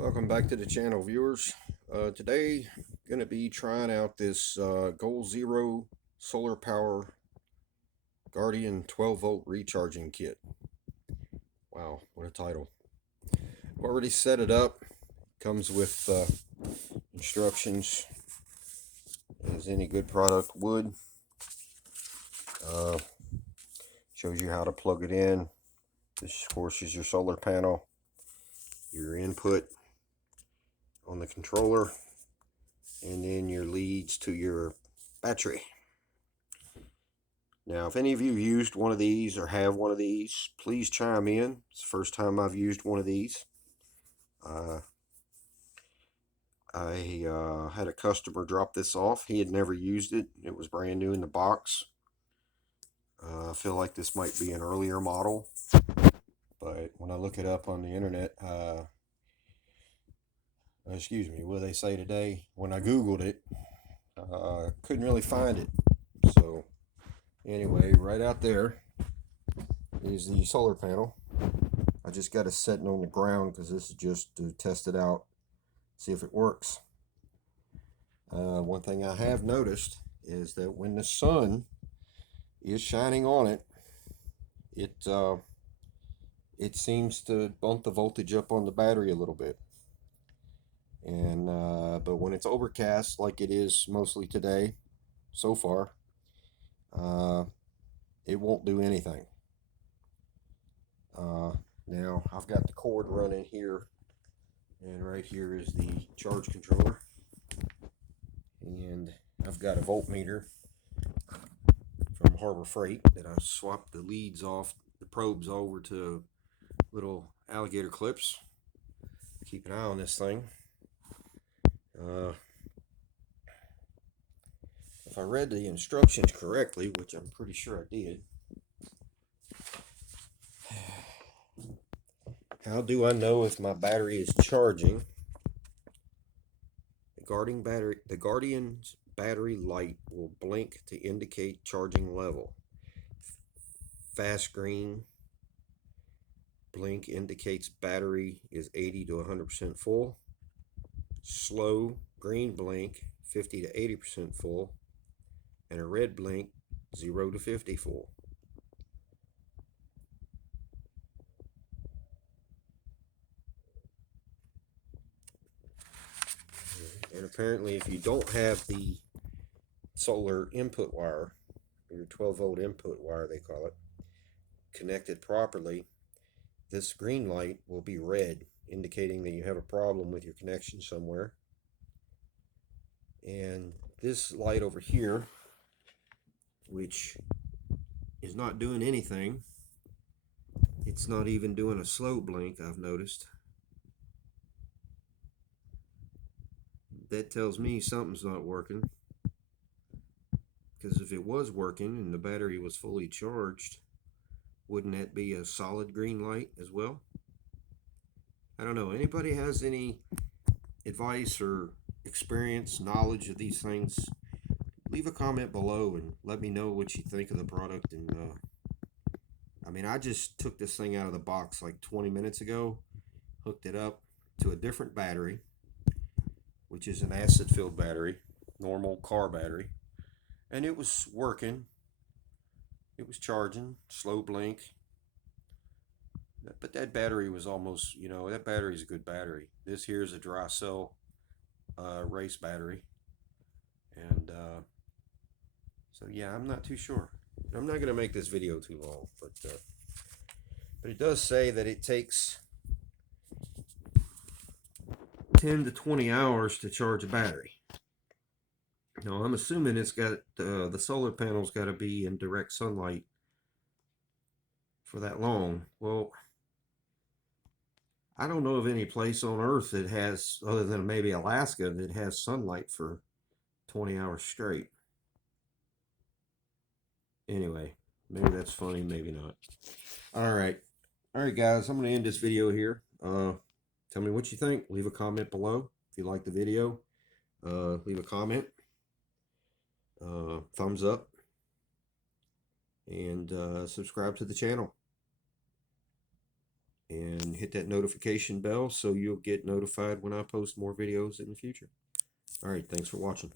Welcome back to the channel, viewers. Today going to be trying out this Goal Zero solar power Guardian 12 volt recharging kit. Wow, what a title. Already set it up. Comes with instructions as any good product would. Shows you how to plug it in. This of course is your solar panel, your input on the controller, and then your leads to your battery. Now, if any of you used one of these or have one of these, please chime in. It's the first time I've used one of these. I had a customer drop this off. He had never used it. It was brand new in the box. I feel like this might be an earlier model, but when I look it up on the internet, excuse me, what do they say today? When I Googled it, couldn't really find it. So anyway, right out there is the solar panel. I just got it sitting on the ground because this is just to test it out, see if it works. One thing I have noticed is that when the sun is shining on it, it seems to bump the voltage up on the battery a little bit. And but when it's overcast, like it is mostly today so far, it won't do anything. Now I've got the cord running here, and right here is the charge controller, and I've got a voltmeter from Harbor Freight that I swapped the leads off, the probes over to little alligator clips. Keep an eye on this thing. If I read the instructions correctly, which I'm pretty sure I did, how do I know if my battery is charging? The Guardian's battery light will blink to indicate charging level. Fast green blink indicates battery is 80 to 100% full. Slow green blink 50 to 80% full. And a red blink 0 to 50 full. And apparently if you don't have the solar input wire, your 12 volt input wire they call it, connected properly, this green light will be red, indicating that you have a problem with your connection somewhere. And this light over here, which is not doing anything, it's not even doing a slow blink, I've noticed. That tells me something's not working, because if it was working and the battery was fully charged, wouldn't that be a solid green light as well? I don't know. Anybody has any advice or experience, knowledge of these things? Leave a comment below and let me know what you think of the product. And I mean, I just took this thing out of the box like 20 minutes ago, hooked it up to a different battery, which is an acid-filled battery, normal car battery, and it was working. It was charging, slow blink. But that battery was almost, that battery's a good battery. This here is a dry cell race battery. And so yeah, I'm not too sure. I'm not going to make this video too long, but it does say that it takes 10 to 20 hours to charge a battery. Now I'm assuming it's got the solar panel's got to be in direct sunlight for that long. Well, I don't know of any place on Earth that has, other than maybe Alaska, that has sunlight for 20 hours straight. Anyway, maybe that's funny, maybe not. All right, guys, I'm going to end this video here. Tell me what you think. Leave a comment below if you like the video. Leave a comment, thumbs up, and subscribe to the channel. and hit that notification bell so you'll get notified when I post more videos in the future. All right, thanks for watching.